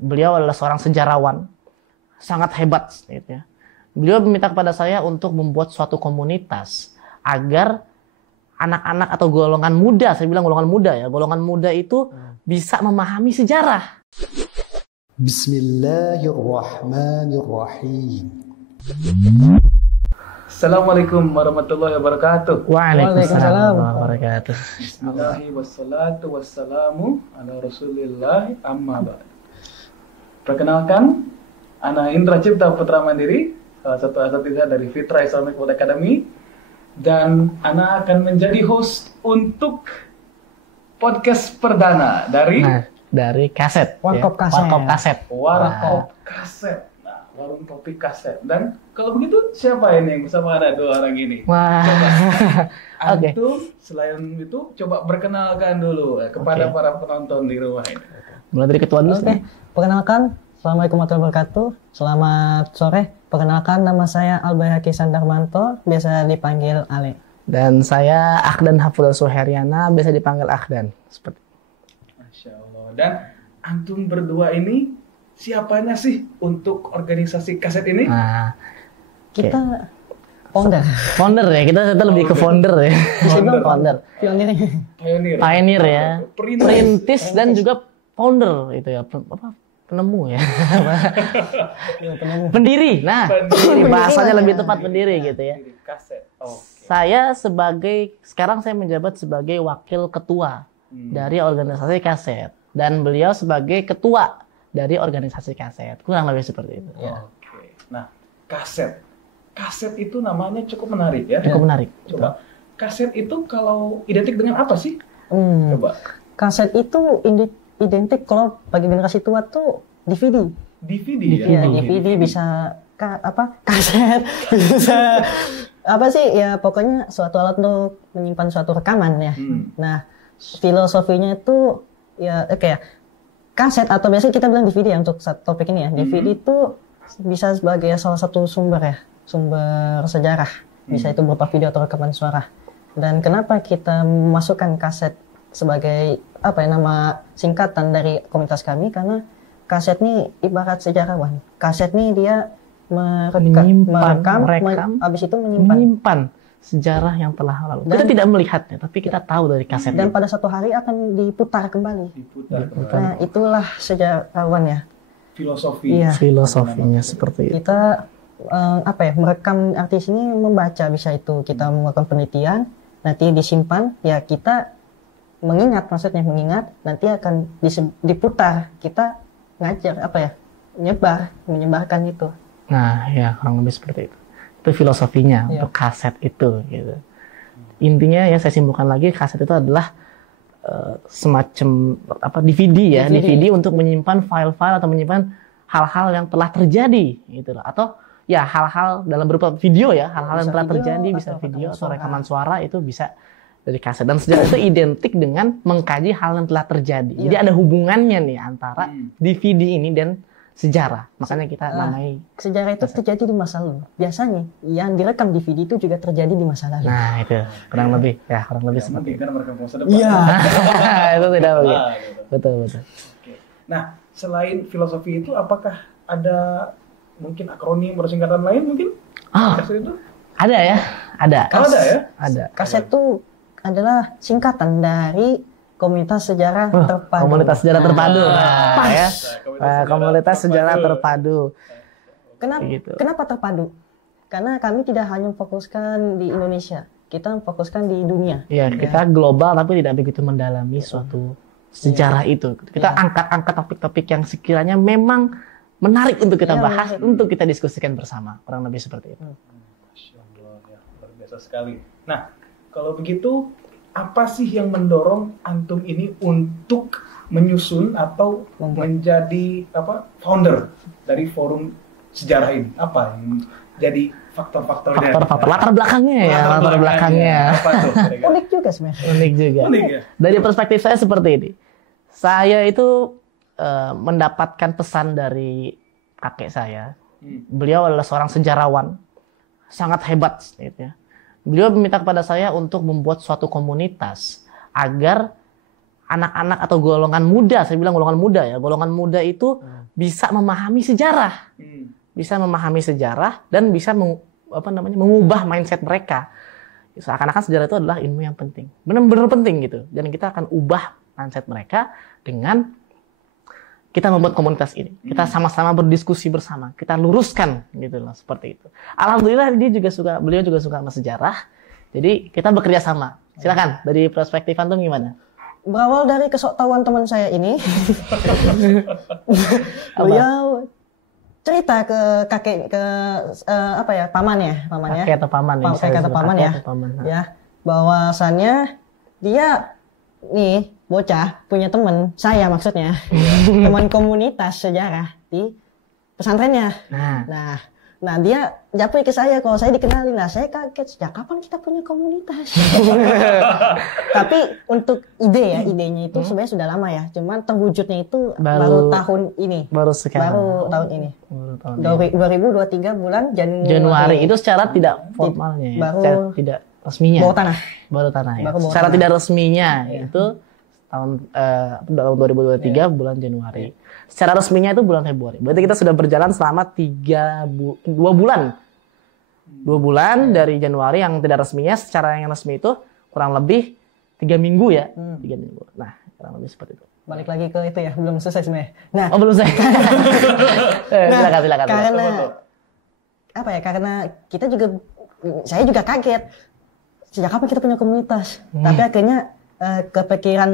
Beliau adalah seorang sejarawan, sangat hebat gitu ya. Beliau meminta kepada saya untuk membuat suatu komunitas agar anak-anak atau golongan muda, saya bilang golongan muda ya, golongan muda itu bisa memahami sejarah. Bismillahirrahmanirrahim. Assalamualaikum warahmatullahi wabarakatuh. Waalaikumsalam warahmatullahi wabarakatuh. Bismillahi wassalatu wassalamu ala rasulillah amma ba'd. Perkenalkan, Ana Indra Cipta Putra Mandiri, salah satu asatidz dari Fitra Islamic World Academy, dan Ana akan menjadi host untuk podcast perdana dari kaset. Warkop Kaset. Warkop Kaset. Nah, warung kopi kaset. Dan kalau begitu siapa ini yang bersama Ana dua orang ini? Wah. Coba Oke. antum selain itu coba perkenalkan dulu kepada para penonton di rumah ini. Mulai dari ketua dulu. Oke, perkenalkan, Assalamualaikum warahmatullahi wabarakatuh. Selamat sore. Perkenalkan, nama saya Albayhaqi Sandarmanto, biasa dipanggil Ale. Dan saya Akhdan Hafudhah Suheryana, biasa dipanggil Akhdan. Seperti. Masya Allah. Dan antum berdua ini siapanya sih untuk organisasi kaset ini? Nah, Kita founder. founder ya, kita lebih ke founder ya. Founder. Pionir. Pioneer ya. Perintis dan Perintis. juga founder itu ya. Penemu ya. Pendiri. Nah, ini bahasanya lebih tepat pendiri gitu ya. Kaset. Oke. Saya sekarang saya menjabat sebagai wakil ketua dari organisasi kaset. Dan beliau sebagai ketua dari organisasi kaset. Kurang lebih seperti itu. Ya. Oke. Nah, kaset. Kaset itu namanya cukup menarik ya. Cukup menarik. Coba. Kaset itu kalau identik dengan apa sih? Hmm. Coba. Kaset itu identik kalau bagi generasi tua tuh DVD. DVD ya. Ya, DVD bisa kaset, bisa apa sih ya, pokoknya suatu alat untuk menyimpan suatu rekaman ya. Nah, filosofinya itu ya kayak kaset atau biasanya kita bilang DVD ya untuk topik ini ya. DVD itu bisa sebagai salah satu sumber sejarah. Bisa itu berupa video atau rekaman suara. Dan kenapa kita memasukkan kaset sebagai nama singkatan dari komunitas kami, karena kaset ini ibarat sejarawan. Kaset ini dia merekam, habis itu menyimpan sejarah yang telah lalu. Kita tidak melihatnya, tapi kita tahu dari kaset. Dan pada suatu hari akan diputar kembali. Nah, itulah sejarawan ya. Filosofi. Iya. Filosofinya seperti itu. Kita merekam artis ini, membaca, bisa itu kita melakukan penelitian, nanti disimpan, ya kita mengingat, nanti akan diputar, kita ngajar menyebarkan itu. Nah, ya kurang lebih seperti itu. Itu filosofinya untuk kaset itu gitu. Intinya ya saya simpulkan lagi, kaset itu adalah semacam DVD ya, DVD untuk menyimpan file-file atau menyimpan hal-hal yang telah terjadi gitu loh. Atau ya hal-hal dalam berupa video ya, hal-hal yang telah terjadi, bisa video atau rekaman suara, itu bisa dari kaset. Dan sejarah itu identik dengan mengkaji hal yang telah terjadi. Jadi ada hubungannya nih antara DVD ini dan sejarah. Makanya kita namai sejarah itu terjadi di masa lalu. Biasanya yang direkam DVD itu juga terjadi di masa lalu. Nah, itu kurang lebih seperti itu. Kan mereka masa depan. Iya. Itu tidak begitu. Gitu. Betul. Oke. Nah, selain filosofi itu, apakah ada mungkin akronim atau singkatan lain mungkin? Kaset itu? Ada ya? Ada. Ada ya? Ada. Kaset itu adalah singkatan dari Komunitas Sejarah Terpadu. Komunitas Sejarah Terpadu. Ya. Komunitas Sejarah Terpadu. Kenapa terpadu? Karena kami tidak hanya fokuskan di Indonesia, kita fokuskan di dunia. Ya, kita global tapi tidak begitu mendalami suatu sejarah itu. Kita angkat topik-topik yang sekiranya memang menarik untuk kita bahas, untuk kita diskusikan bersama. Kurang lebih seperti itu. Masya Allah, ya, luar biasa sekali. Nah, kalau begitu, apa sih yang mendorong antum ini untuk menyusun atau menjadi founder dari forum sejarah ini? Apa yang jadi faktor-faktornya? Faktor latar belakangnya ya, latar belakangnya. Apa tuh? Unik juga sebenarnya. Unik juga. Unik ya? Dari perspektif saya seperti ini. Saya itu mendapatkan pesan dari kakek saya. Beliau adalah seorang sejarawan, sangat hebat gitu ya. Beliau meminta kepada saya untuk membuat suatu komunitas agar anak-anak atau golongan muda, saya bilang golongan muda ya, golongan muda itu bisa memahami sejarah. Bisa memahami sejarah dan bisa mengubah mindset mereka. Seakan-akan sejarah itu adalah ilmu yang penting. Benar-benar penting gitu. Dan kita akan ubah mindset mereka dengan kita membuat komunitas ini. Kita sama-sama berdiskusi bersama. Kita luruskan gitu loh, seperti itu. Alhamdulillah beliau juga suka sama sejarah. Jadi kita bekerja sama. Silakan dari perspektif antum gimana? Berawal dari kesoktahuan teman saya ini, beliau cerita ke kakek paman ya, kakek atau paman ya, bahwasannya dia nih bocah punya teman, saya maksudnya teman komunitas sejarah di pesantrennya. Nah dia japri ke saya kalau saya dikenalin. Nah saya kaget, sejak kapan kita punya komunitas? Tapi untuk idenya itu sebenarnya sudah lama ya. Cuman terwujudnya itu baru tahun ini. Baru sekarang. Baru tahun ini. 2023 bulan Januari. Itu secara tidak formalnya ya. Baru tidak resminya. Baru tanah ya. Secara tidak resminya itu tahun 2023 bulan Januari. Secara resminya itu bulan Februari. Berarti kita sudah berjalan selama 2 bulan. 2 bulan dari Januari yang tidak resminya, secara yang resmi itu kurang lebih 3 minggu ya. 3 minggu. Nah, kurang lebih seperti itu. Balik lagi ke itu ya, belum selesai sebenarnya. Nah, belum selesai. Silakan. Karena saya juga kaget. Sejak kapan kita punya komunitas? Tapi akhirnya kepikiran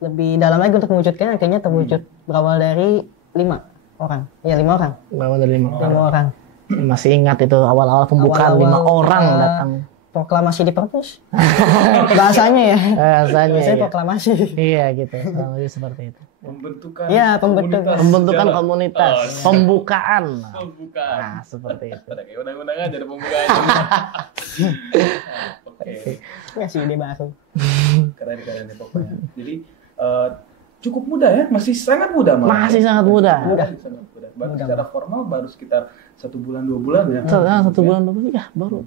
lebih dalam lagi untuk mewujudkan, akhirnya terwujud. Berawal dari 5 orang. Ya 5 orang. Berawal dari 5 orang. Masih ingat itu awal-awal pembukaan 5 orang datang. Proklamasi di perpus. Bahasanya ya. Biasanya ya. proklamasi. Iya gitu. Jadi seperti itu. Pembentukan komunitas. Pembukaan. Nah, seperti itu. Ada kayak undang-undang aja ada pembukaan. Oke. Ngasih ide baru. Keren nih pokoknya. Jadi cukup muda ya, masih sangat muda malah. Masih sangat muda. Baru secara formal baru sekitar 1 bulan 2 bulan ya. 1 bulan 2 bulan ya baru.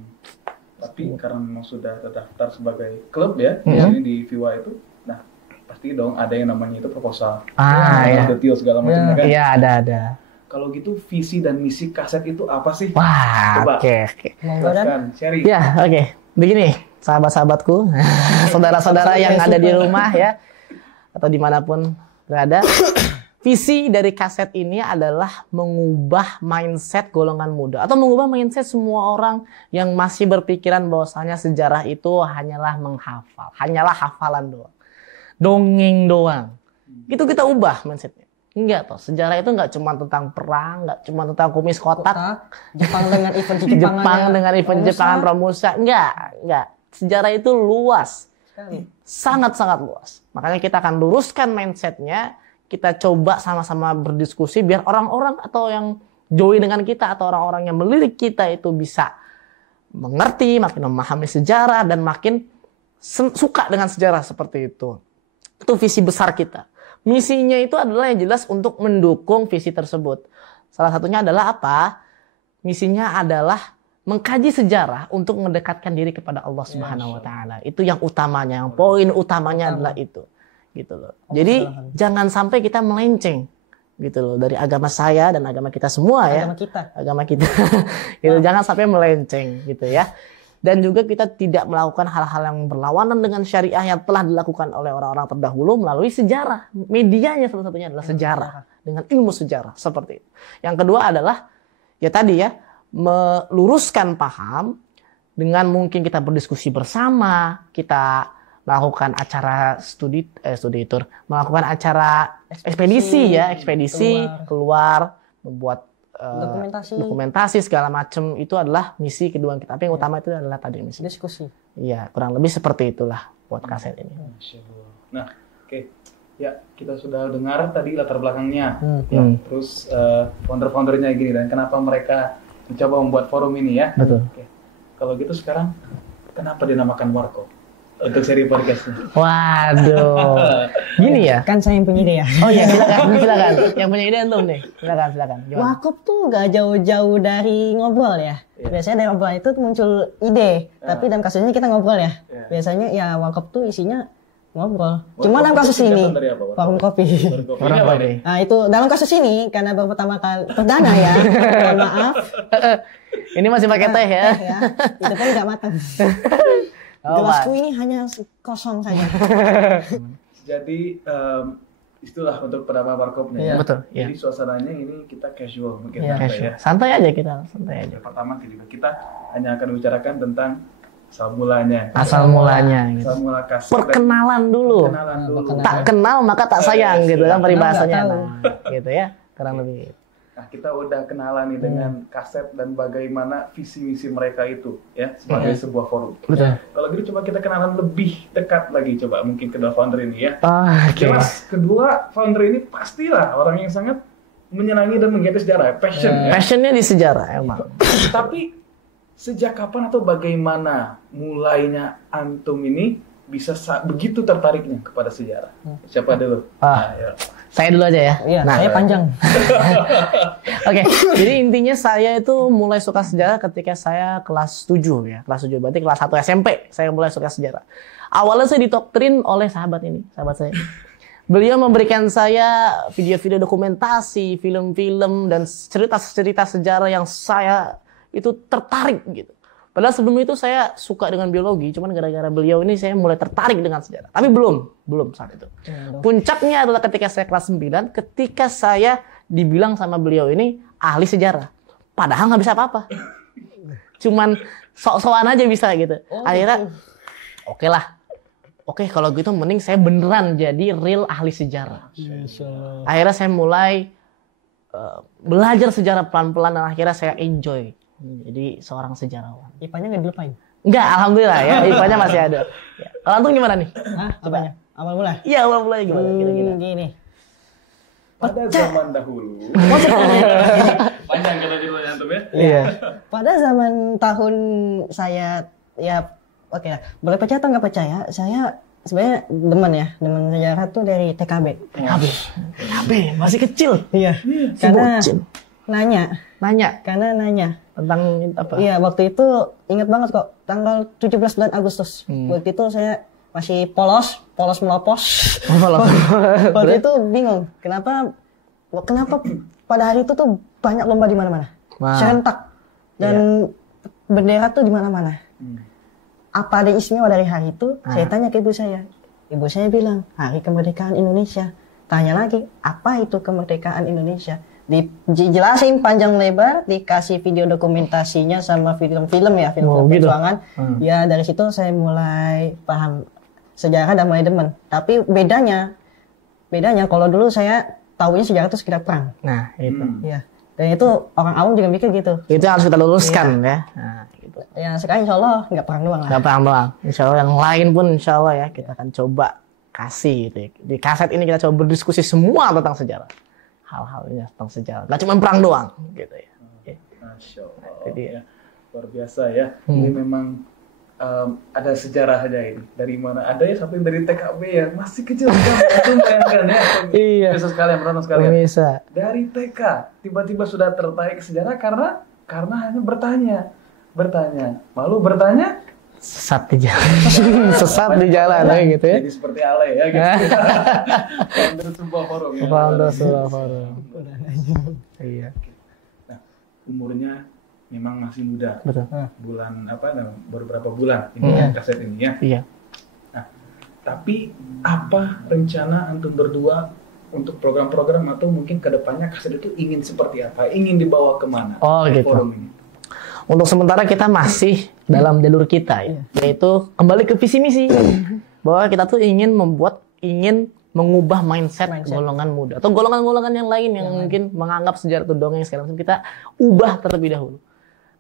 Tapi karena memang sudah terdaftar sebagai klub ya, ini di Viwa itu, nah pasti dong ada yang namanya itu proposal. Ya. Detail segala macam kan. Iya ada. Kalau gitu visi dan misi kaset itu apa sih? Wah, oke. Silakan, sharing. Ya, oke. Begini, sahabat-sahabatku, saudara-saudara yang ada di rumah ya, atau dimanapun berada. Visi dari kaset ini adalah mengubah mindset golongan muda atau mengubah mindset semua orang yang masih berpikiran bahwasanya sejarah itu hanyalah menghafal, hanyalah hafalan doang, dongeng doang. Itu kita ubah mindsetnya. Enggak toh, sejarah itu enggak cuma tentang perang, enggak cuma tentang kumis kotak, Jepang dengan event Jepangan Romusa, enggak. Sejarah itu luas, sangat-sangat luas. Makanya kita akan luruskan mindsetnya. Kita coba sama-sama berdiskusi biar orang-orang atau yang join dengan kita atau orang-orang yang melirik kita itu bisa mengerti, makin memahami sejarah dan makin suka dengan sejarah seperti itu. Itu visi besar kita. Misinya itu adalah yang jelas untuk mendukung visi tersebut. Salah satunya adalah apa? Misinya adalah mengkaji sejarah untuk mendekatkan diri kepada Allah Subhanahu wa taala. Itu yang utamanya, yang poin utamanya adalah itu. Gitu loh. Jadi jangan sampai kita melenceng gitu loh dari agama saya dan agama kita semua ya. Agama kita. Gitu. Jangan sampai melenceng gitu ya. Dan juga kita tidak melakukan hal-hal yang berlawanan dengan syariah yang telah dilakukan oleh orang-orang terdahulu melalui sejarah. Medianya salah satunya adalah sejarah dengan ilmu sejarah seperti itu. Yang kedua adalah ya tadi ya meluruskan paham dengan mungkin kita berdiskusi bersama, kita melakukan acara studi tour, melakukan acara ekspedisi keluar membuat dokumentasi segala macam. Itu adalah misi kedua kita. Tapi yang utama itu adalah tadi misi diskusi. Iya, kurang lebih seperti itulah buat kaset ini. Nah, oke. Ya, kita sudah dengar tadi latar belakangnya. Terus founder-foundernya gini dan kenapa mereka mencoba membuat forum ini ya. Betul. Oke. Kalau gitu sekarang kenapa dinamakan Warkop? Untuk seri podcastnya. Waduh. Gini ya? Kan saya yang punya ide ya. Oh iya, silakan. Yang punya ide antum nih. Silakan. Warkop tuh gak jauh-jauh dari ngobrol ya. Biasanya dari ngobrol itu muncul ide. Tapi dalam kasus ini kita ngobrol ya. Biasanya ya Warkop tuh isinya ngobrol. Cuma dalam kasus ini, dari apa? warung kopi. Ini apa nih? Nah itu dalam kasus ini karena baru pertama kali perdana ya, mohon maaf. Ini masih pakai teh ya. Itu pun nggak matang. Gelasku ini hanya kosong saja. Jadi itulah untuk pertama warkopnya ya. Betul. Ya. Jadi suasananya ini kita casual mungkin Iya. santai ya. Santai aja kita, santai aja. Yang pertama juga kita hanya akan bicarakan tentang asal mulanya. Asal mulanya gitu. Asal mula kaset. Perkenalan dulu. Perkenalan dulu. Tak kenal maka tak sayang gitu kan peribahasanya. Nggak Nah, gitu ya. Kurang lebih. Nah, kita udah kenalan nih dengan kaset dan bagaimana visi misi mereka itu ya sebagai sebuah forum. Betul. Kalau gitu coba kita kenalan lebih dekat lagi coba mungkin kedua founder ini ya. Oke. Jelas kedua founder ini pastilah orang yang sangat menyenangi dan menggapai sejarah, passion ya. Passionnya di sejarah emang. Tapi sejak kapan atau bagaimana mulainya antum ini bisa begitu tertariknya kepada sejarah? Siapa dulu? Ya. Saya dulu aja ya. Iya, Nah, saya panjang. Oke, jadi intinya saya itu mulai suka sejarah ketika saya kelas 7 ya. Kelas 7 berarti kelas 1 SMP saya mulai suka sejarah. Awalnya saya didoktrin oleh sahabat saya. Beliau memberikan saya video-video dokumentasi, film-film dan cerita-cerita sejarah yang saya itu tertarik gitu. Padahal sebelum itu saya suka dengan biologi, cuman gara-gara beliau ini saya mulai tertarik dengan sejarah. Tapi belum saat itu. Puncaknya adalah ketika saya kelas 9, ketika saya dibilang sama beliau ini ahli sejarah. Padahal nggak bisa apa-apa. Cuman sok-sokan aja bisa gitu. Akhirnya, oke lah. Oke, kalau gitu mending saya beneran jadi real ahli sejarah. Akhirnya saya mulai belajar sejarah pelan-pelan dan akhirnya saya enjoy. Jadi seorang sejarawan. IPA-nya nggak dilupain? Enggak, alhamdulillah ya. IPA-nya masih ada. Ya. Kalau antum gimana nih? Apanya? Awal mulai? Iya, awal mulai gimana? Kira-kira. Gini. Pada zaman dahulu. Panjang kata judulnya antum ya. Iya. Pada zaman tahun saya ya oke lah. Boleh percaya atau nggak percaya? Saya sebenarnya demen sejarah tuh dari TKB. TKB masih kecil. Iya. Si Karena bocil. nanya. Nanya tentang apa? Iya, waktu itu ingat banget kok, tanggal 17 bulan Agustus. Waktu itu saya masih polos melopos. Waktu itu bingung, kenapa pada hari itu tuh banyak lomba di mana-mana. Serentak. Dan bendera tuh di mana-mana. Apa ada istimewa dari hari itu? Saya tanya ke ibu saya. Ibu saya bilang, Hari Kemerdekaan Indonesia. Tanya lagi, apa itu kemerdekaan Indonesia? Dijelasin panjang lebar, dikasih video dokumentasinya sama film-film ya, film perjuangan. Ya dari situ saya mulai paham sejarah dan mulai demen. Tapi bedanya kalau dulu saya tahunya sejarah itu sekedar perang. Nah, itu. Ya. Dan itu orang awam juga mikir gitu. Itu harus kita luruskan ya. Nah, gitu. Ya sekarang insya Allah nggak perang doang lah. Nggak perang doang. Insya Allah yang lain pun insya Allah ya kita akan coba kasih gitu ya. Di kaset ini kita coba berdiskusi semua tentang sejarah. Hal-halnya tentang sejarah. Nggak cuma perang doang gitu ya. Masya Allah. Jadi ya. Luar biasa ya. Ini memang ada sejarah aja ini. Dari mana? Ada ya sampai dari TKB ya. Masih kecil kan. Itu bayangkan ya. Iya. Bisa sekalian, penonton sekalian. Bisa. Dari TK tiba-tiba sudah tertarik ke sejarah karena hanya bertanya. Malu bertanya? Sesat di jalan. Sesat di jalan ya gitu ya. Jadi seperti Ale ya gitu. Founder sebuah forum ya. Founder sebuah forum. Iya. Nah, umurnya memang masih muda. Betul. Bulan baru berapa bulan ini kaset ini ya. Iya. Nah, tapi apa rencana antum berdua untuk program-program atau mungkin kedepannya kaset itu ingin seperti apa? Ingin dibawa kemana? Oh gitu. Forum ini. Untuk sementara kita masih dalam jalur kita ya, yaitu kembali ke visi misi bahwa kita tuh ingin mengubah mindset golongan muda atau golongan-golongan yang lain yang mungkin menganggap sejarah itu dongeng segala macam, kita ubah terlebih dahulu.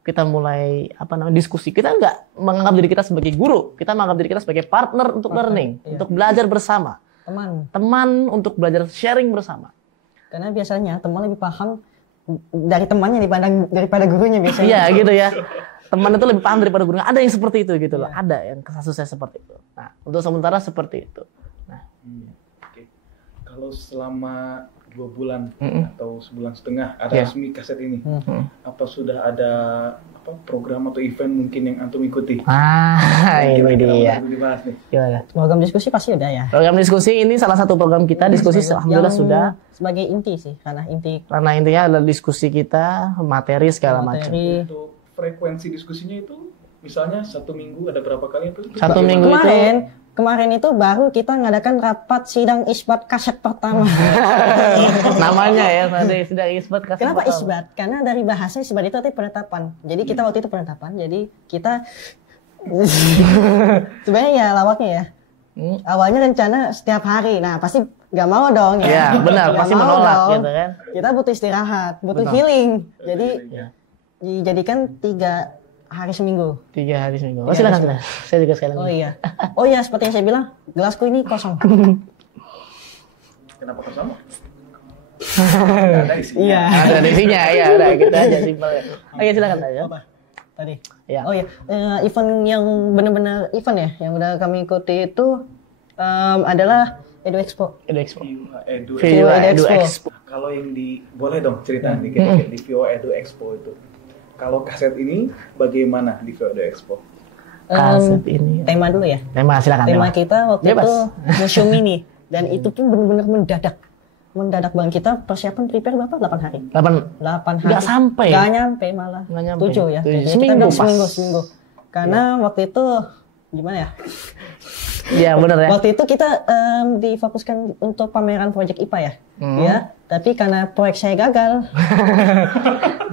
Kita mulai diskusi. Kita nggak menganggap diri kita sebagai guru, kita menganggap diri kita sebagai partner untuk learning, untuk belajar bersama. Teman untuk belajar sharing bersama. Karena biasanya teman lebih paham dari temannya daripada gurunya biasanya. Iya gitu ya. Teman itu lebih paham daripada gurunya. Ada yang seperti itu gitu loh. Ada yang kasusnya seperti itu. Nah, untuk sementara seperti itu. Nah. Oke. Kalau selama 2 bulan atau sebulan setengah ada resmi kaset ini, apa sudah ada program atau event mungkin yang antum ikuti? Ini dia. Dibahas nih. Gimana? Program diskusi pasti udah ya. Program diskusi ini salah satu program kita, diskusi alhamdulillah Yang sudah. sebagai inti sih, karena Intinya adalah diskusi kita, materi segala macam. Untuk frekuensi diskusinya itu, misalnya 1 minggu ada berapa kali itu? 1 minggu itu Kemarin itu baru kita ngadakan rapat sidang isbat kaset pertama. namanya ya, tadi sidang isbat kaset. Kenapa pertama. isbat? Karena dari bahasa isbat itu artinya penetapan. Jadi kita waktu itu penetapan. Jadi kita sebenarnya ya lawaknya ya. Awalnya rencana setiap hari. Nah pasti nggak mau dong ya. Iya benar, Nggak pasti mau menolak dong. gitu kan. Kita butuh istirahat, butuh healing. Jadi dijadikan 3 hari seminggu. 3 hari seminggu. Oh silakan. Saya juga sekali lagi. Oh iya, seperti yang saya bilang, gelasku ini kosong. Kenapa kosong? Nggak ada isinya. Iya. Ada isinya, ya ada gitu aja simpel. Oke silakan aja. Apa? Tadi. Ya. Oh iya, event yang benar-benar event ya, yang udah kami ikuti itu adalah Edu Expo. Edu Expo. Edu Edu Expo. Kalau yang boleh dong cerita dikit-dikit di Viva Edu Expo itu. Kalau kaset ini bagaimana di Viva Edu Expo? Kaset ini. Tema dulu ya. Tema silakan. Tema kita waktu Bebas. itu museum ini, dan itu pun benar-benar mendadak banget. Kita persiapan prepare berapa? 8 hari. 8 hari. Nggak sampai. Nggak nyampe malah. Nggak nyampe. 7 ya. Tujuh. Jadi Seminggu kita pas. seminggu. Karena waktu itu gimana ya? Iya benar ya. Waktu itu kita difokuskan untuk pameran proyek IPA ya. Ya. Tapi karena proyek saya gagal.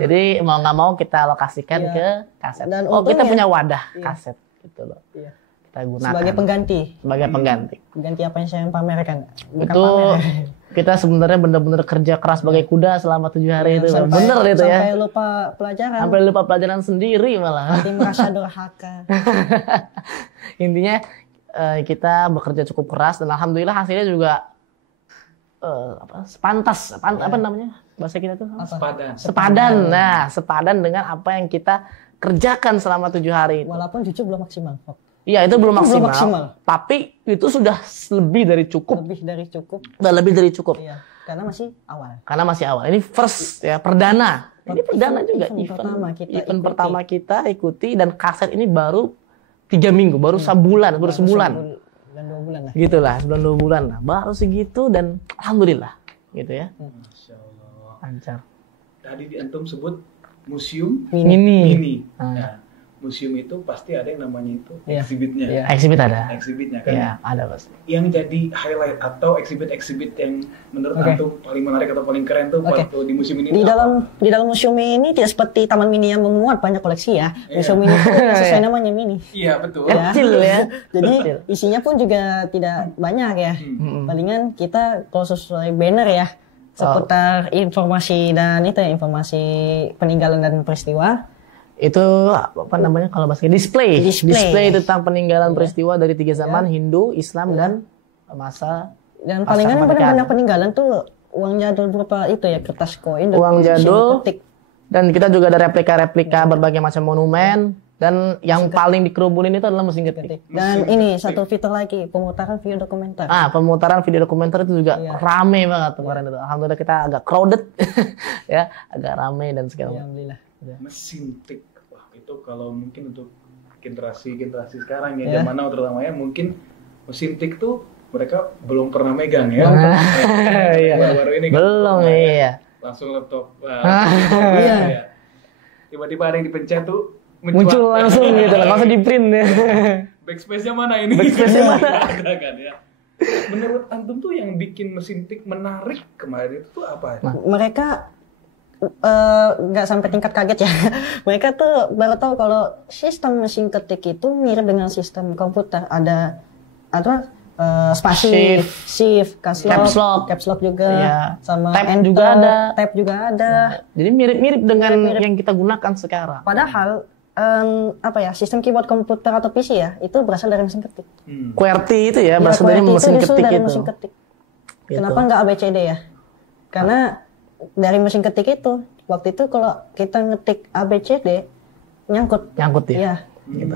Jadi mau nggak mau kita alokasikan ke kaset. Dan kita untungnya- punya wadah kaset gitu loh. Iya. Kita gunakan Sebagai pengganti. sebagai pengganti. Pengganti apa yang saya pamerkan. Bukan Itu pamer. kita sebenarnya benar-benar kerja keras sebagai kuda selama 7 hari itu. Sampai- Bener itu ya. Sampai lupa pelajaran. Sampai lupa pelajaran sendiri malah. Nanti merasa durhaka. Intinya kita bekerja cukup keras dan alhamdulillah hasilnya juga sepantas apa namanya bahasa kita tuh sepadan. Nah, sepadan dengan apa yang kita kerjakan selama 7 hari itu. Walaupun jujur belum maksimal. Iya, itu belum Belum maksimal, maksimal. tapi itu sudah lebih dari cukup. Lebih dari cukup. Udah lebih dari cukup. Iya. Karena masih awal. Karena masih awal. Ini first ya, perdana. Ini perdana juga event pertama kita ikuti dan kaset ini baru 3 minggu, baru sebulan, baru sebulan. Dan 2 bulan lah. Gitulah, sebulan 2 bulan lah. Baru segitu dan alhamdulillah gitu ya. Masya Allah. Lancar. Tadi antum sebut museum Mini. Nah, museum itu pasti ada yang namanya itu Iya. exhibitnya. Iya. Exhibit ada. Exhibitnya kan. Ya, ada pasti. Yang jadi highlight atau exhibit yang menurut Oke. antum paling menarik atau paling keren tuh Oke. waktu di museum ini? Di apa? dalam museum ini tidak seperti Taman Mini yang memuat banyak koleksi ya. Museum ini tuh sesuai namanya mini. Iya betul. Ya. Kecil ya. Jadi Kecil. isinya pun juga tidak banyak ya. Palingan kita kalau sesuai banner ya seputar informasi dan itu ya, informasi peninggalan dan peristiwa. Itu apa namanya kalau bahasa display. Display. Tentang peninggalan peristiwa dari 3 zaman Hindu, Islam dan masa Dan Pasca palingan kemerdekaan. benar-benar peninggalan tuh uang jadul berupa itu ya kertas koin dan uang mesin jadul. ketik. Dan kita juga ada replika-replika berbagai macam monumen dan yang paling dikerubulin itu adalah mesin ketik. Dan ini satu fitur lagi, pemutaran video dokumenter. Pemutaran video dokumenter itu juga rame banget kemarin itu. Alhamdulillah kita agak crowded ya, agak rame dan segala macam. Alhamdulillah. Mesin tik. Wah, itu kalau mungkin untuk generasi sekarang ya, zaman now terutama ya, mungkin mesin tik tuh mereka belum pernah megang ya. Iya. Baru-baru ini kan Belum iya. langsung laptop. Iya. Tiba-tiba ada yang dipencet tuh Muncul langsung gitu, langsung di print ya. Backspace-nya mana ini? Backspace-nya mana? Ada kan ya. Menurut antum tuh yang bikin mesin tik menarik kemarin itu tuh apa? Mereka nggak sampai tingkat kaget ya. Mereka tuh baru tahu kalau sistem mesin ketik itu mirip dengan sistem komputer. Ada spasi, shift, caps lock juga, Iya. sama Tab enter, juga ada. tab juga ada. Jadi mirip-mirip dengan yang kita gunakan sekarang. Padahal sistem keyboard komputer atau PC ya itu berasal dari mesin ketik. QWERTY itu ya, berasal QWERTY dari itu mesin justru ketik dari itu. mesin ketik. Gitu. Kenapa nggak ABCD ya? Karena dari mesin ketik itu waktu itu kalau kita ngetik ABCD nyangkut. Nyangkut ya. Iya. Gitu.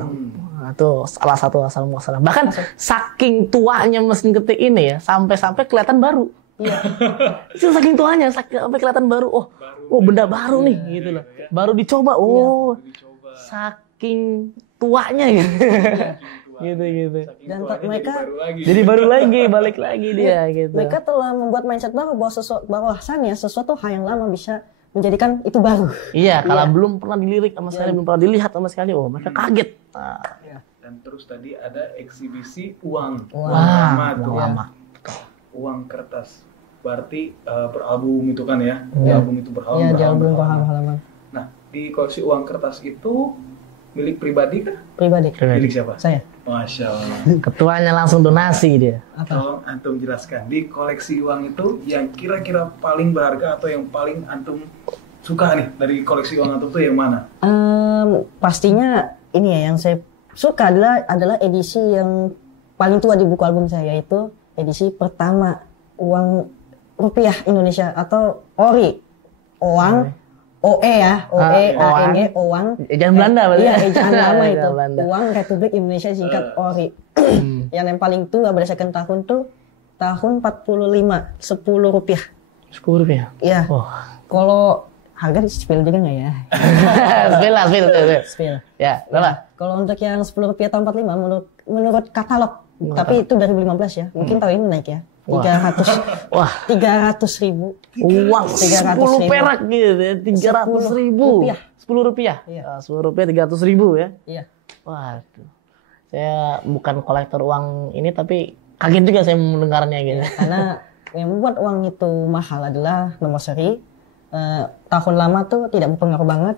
Nah, itu salah satu asal muasalah. Bahkan saking tuanya mesin ketik ini ya, sampai-sampai kelihatan baru. Iya. Itu saking tuanya, sampai kelihatan baru. Oh, benda baru nih, gitu loh. Baru dicoba. saking tuanya gitu. Gitu. Dan mereka Jadi baru lagi balik lagi dia gitu. mereka telah membuat mindset baru bahwasannya sesuatu hal yang lama bisa menjadikan itu baru. Iya, kalau belum pernah dilirik sama sekali, belum pernah dilihat sama sekali, oh mereka kaget. Nah, Dan terus tadi ada eksibisi uang. wah, tuh. lama. Uang kertas. Berarti beralbum itu kan ya. Di album itu Iya, di album berhalaman. Nah, di koleksi uang kertas itu milik pribadi kah? Pribadi. Milik siapa? Saya. Masya Allah. Ketuanya langsung donasi dia. Tolong antum jelaskan di koleksi uang itu yang kira-kira paling berharga atau yang paling antum suka nih dari koleksi uang antum tuh yang mana? Pastinya ini ya yang saya suka adalah edisi yang paling tua di buku album saya, yaitu edisi pertama uang rupiah Indonesia atau ORI. Oang, OE ya, OE, ANG, Oang. Ejaan Belanda berarti. Iya, ejaan lama itu. Ejaan Belanda. Uang Republik Indonesia singkat ORI. Yang paling tua berdasarkan tahun tuh tahun 45, 10 rupiah. 10 rupiah. Iya. Oh. Kalau harga di spill juga nggak ya? Spill. Spill. Ya, berapa? Kalau untuk yang 10 rupiah tahun 45 menurut katalog, tapi itu 2015 ya. Mungkin tahun ini naik ya. 300. Wah, 300.000 uang 10 300.000. perak gitu ya, 300.000. 10 rupiah. Iya. 10 rupiah 300.000 ya. Iya. Waduh. Saya bukan kolektor uang ini tapi kaget juga saya mendengarnya gitu. Karena yang membuat uang itu mahal adalah nomor seri. Tahun lama tuh tidak berpengaruh banget.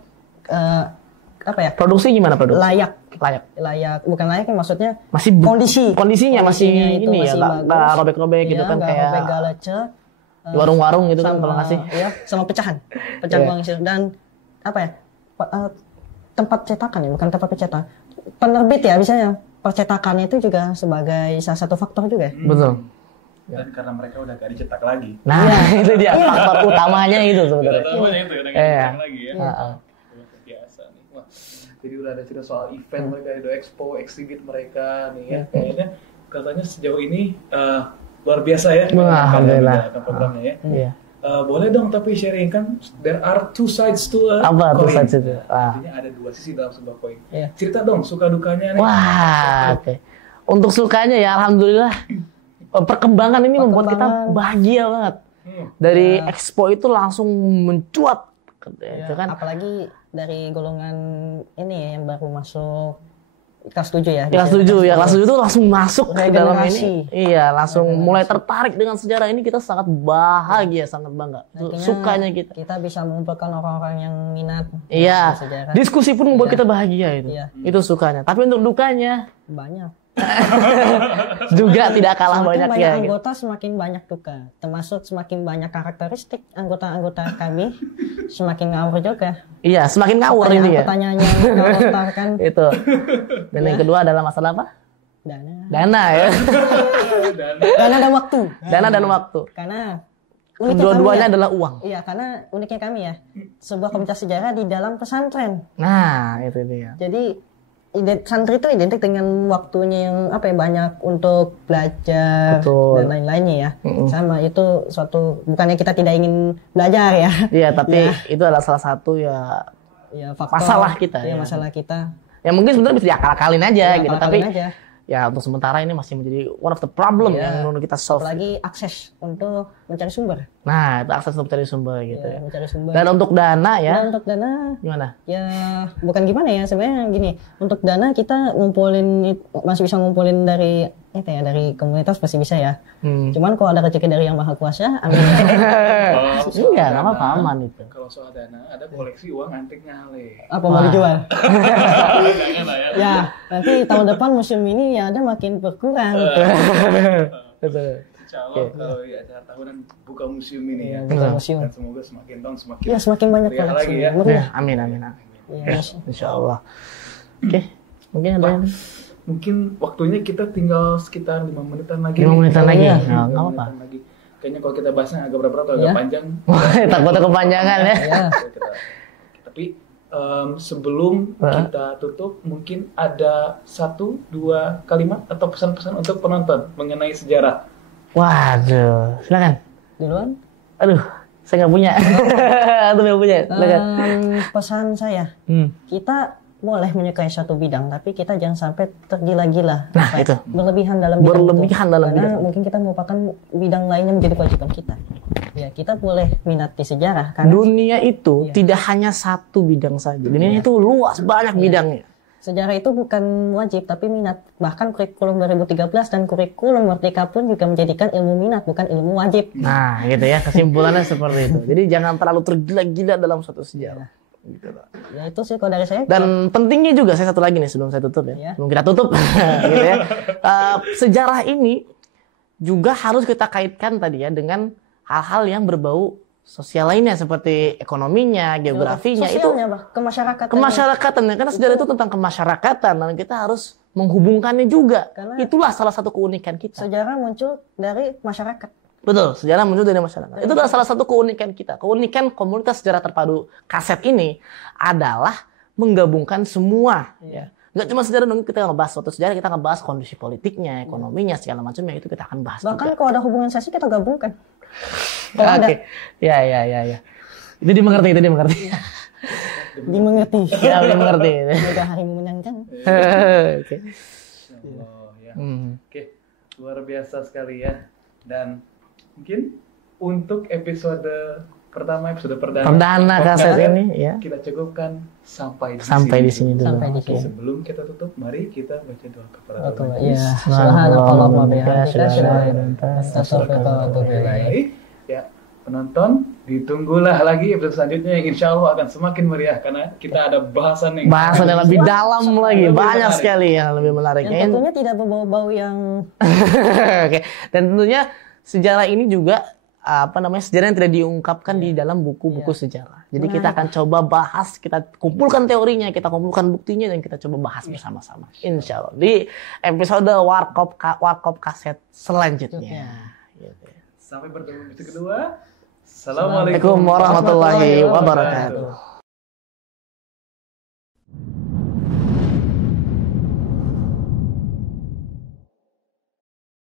Apa ya? Produksi gimana produksi? Layak, bukan layak maksudnya masih kondisinya masih itu ini masih ya, nggak robek-robek gitu kan, nggak kayak robek, nggak lecet. di warung-warung gitu kan kalau ngasih. Iya, sama pecahan uang isi. Dan apa ya? Tempat cetakan ya, bukan tempat pencetak. Penerbit ya, misalnya percetakannya itu juga sebagai salah satu faktor juga. Betul. Dan karena mereka udah gak dicetak lagi. Nah, itu dia faktor utamanya itu sebenarnya. Utamanya itu udah gak dicetak lagi ya. Luar biasa nih. Wah, jadi udah ada cerita soal event mereka, ada expo, exhibit mereka nih ya. Kayaknya katanya sejauh ini luar biasa ya. Alhamdulillah. Programnya ya. Iya. Boleh dong tapi sharing kan, there are two sides to a Apa coin. two sides itu? Artinya ada dua sisi dalam sebuah koin. Iya. Cerita dong suka dukanya nih. Wah, oke. Untuk sukanya ya alhamdulillah. Perkembangan ini membuat kita bahagia banget. Dari expo itu langsung mencuat. Ya, itu kan. Apalagi dari golongan ini ya, yang baru masuk kelas 7 ya. Kelas 7 ya, kelas 7 itu langsung masuk ke dalam ini. Regenerasi. Iya, langsung mulai tertarik dengan sejarah ini, kita sangat bahagia, sangat bangga. Itu Artinya sukanya kita. Kita bisa mengumpulkan orang-orang yang minat Iya. sejarah. Diskusi pun membuat kita bahagia itu. Iya. Itu sukanya. Tapi untuk dukanya Banyak. juga tidak kalah Semakin banyak banyak ya. Gitu. anggota semakin banyak duka. Termasuk semakin banyak karakteristik anggota-anggota kami semakin ngawur juga. Iya, semakin ngawur ini ya. Pertanyaan yang melontarkan Itu. Dan yang kedua adalah masalah apa? Dana ya. Dana dan waktu. Dana dan waktu. Karena uniknya Kedua-duanya kami adalah uang. Iya, karena uniknya kami ya, sebuah komunitas sejarah di dalam pesantren. Nah, itu dia. Jadi santri itu identik dengan waktunya yang apa ya, banyak untuk belajar. Betul. Dan lain-lainnya ya. Sama itu suatu, bukannya kita tidak ingin belajar ya. Iya, tapi itu adalah salah satu ya faktor, masalah kita. ya, Ya. masalah kita. Ya mungkin sebenarnya bisa diakal-akalin aja Ya, gitu, akal-akalin tapi aja. ya untuk sementara ini masih menjadi one of the problem yang perlu kita solve. Apalagi akses untuk mencari sumber. Nah, itu akses untuk mencari sumber gitu. Ya, mencari sumber. Dan untuk dana ya, Dan untuk dana gimana? ya bukan gimana ya, sebenarnya gini, untuk dana kita ngumpulin masih bisa ngumpulin dari itu ya, dari komunitas masih bisa ya. Cuman kalau ada rezeki dari yang maha kuasa, amin. Iya, nggak apa-apa, aman itu. Kalau soal dana, ada koleksi uang antiknya Ale. Apa mau dijual? Jangan lah ya. Ya, nanti tahun depan musim ini ya ada makin berkurang. Betul. Insya Allah kalau di acara tahunan buka museum ini ya. Buka museum. Dan semoga semakin tahun semakin Ya, semakin banyak meriah koleksi. lagi ya. Meriah. Amin. Ya, Insya Allah. Oke, mungkin ada yang Mungkin waktunya kita tinggal sekitar 5 menitan lagi. 5 menitan lagi. Iya. Nah, nggak 5 apa-apa. menitan lagi. Kayaknya kalau kita bahasnya agak berat-berat atau agak Iya. panjang. Takutnya kepanjangan ya. Ya. Tapi sebelum kita tutup, mungkin ada 1-2 kalimat atau pesan-pesan untuk penonton mengenai sejarah. Waduh, silakan. Duluan. Aduh, saya nggak punya. Atau nggak punya. Silakan. Pesan saya, kita boleh menyukai suatu bidang, tapi kita jangan sampai tergila-gila. Nah, itu. Berlebihan dalam bidang Berlebihan itu. dalam Karena bidang. mungkin kita merupakan bidang lainnya menjadi kewajiban kita. Ya, kita boleh minat di sejarah. Karena Dunia itu tidak hanya satu bidang saja. Dunia itu luas, banyak bidangnya. sejarah itu bukan wajib, tapi minat. Bahkan kurikulum 2013 dan kurikulum Merdeka pun juga menjadikan ilmu minat, bukan ilmu wajib. Nah, gitu ya. Kesimpulannya seperti itu. Jadi jangan terlalu tergila-gila dalam suatu sejarah. Gitu loh. Ya itu sih kalau dari saya. Dan pentingnya juga, saya satu lagi nih sebelum saya tutup ya, sebelum kita tutup, gitu ya. Sejarah ini juga harus kita kaitkan tadi ya dengan hal-hal yang berbau sosial lainnya seperti ekonominya, geografinya, Sosialnya, itu kemasyarakatan. kemasyarakatan. Karena sejarah itu tentang kemasyarakatan dan kita harus menghubungkannya juga. Karena itulah salah satu keunikan kita. sejarah muncul dari masyarakat. Betul, sejarah muncul dari masyarakat. Itu adalah salah satu keunikan kita. Keunikan komunitas sejarah terpadu kaset ini adalah menggabungkan semua. Ya. Nggak cuma sejarah dong, kita ngebahas suatu sejarah, kita ngebahas kondisi politiknya, ekonominya, segala macamnya, itu kita akan bahas Bahkan juga. kalau ada hubungan sesi kita gabungkan. Kalau ada. Oke, ya. Itu dimengerti. Dimengerti. Ya, dimengerti. Semoga harimu menyenangkan. Oke. Allah, ya. Hmm. Oke, luar biasa sekali ya. Dan mungkin untuk episode perdana Perdana kaset ini ya. kita cukupkan sampai Di sini dulu. Sampai di Oke, sini. sebelum kita tutup, mari kita baca doa kepada Oke, Allah. ya. Subhanallah wa bihamdika, Baik, ya penonton, ditunggulah lagi episode selanjutnya yang insya Allah akan semakin meriah karena kita ada bahasan yang Lebih dalam lagi, Lebih banyak menarik. sekali yang lebih menarik. Yang tentunya tidak berbau-bau yang Oke, dan tentunya sejarah ini juga sejarah yang tidak diungkapkan di dalam buku-buku sejarah. Jadi kita akan coba bahas, kita kumpulkan teorinya, kita kumpulkan buktinya, dan kita coba bahas bersama-sama. Insya Allah di episode Warkop kaset selanjutnya. Gitu. sampai bertemu di episode kedua. Assalamualaikum warahmatullahi wabarakatuh.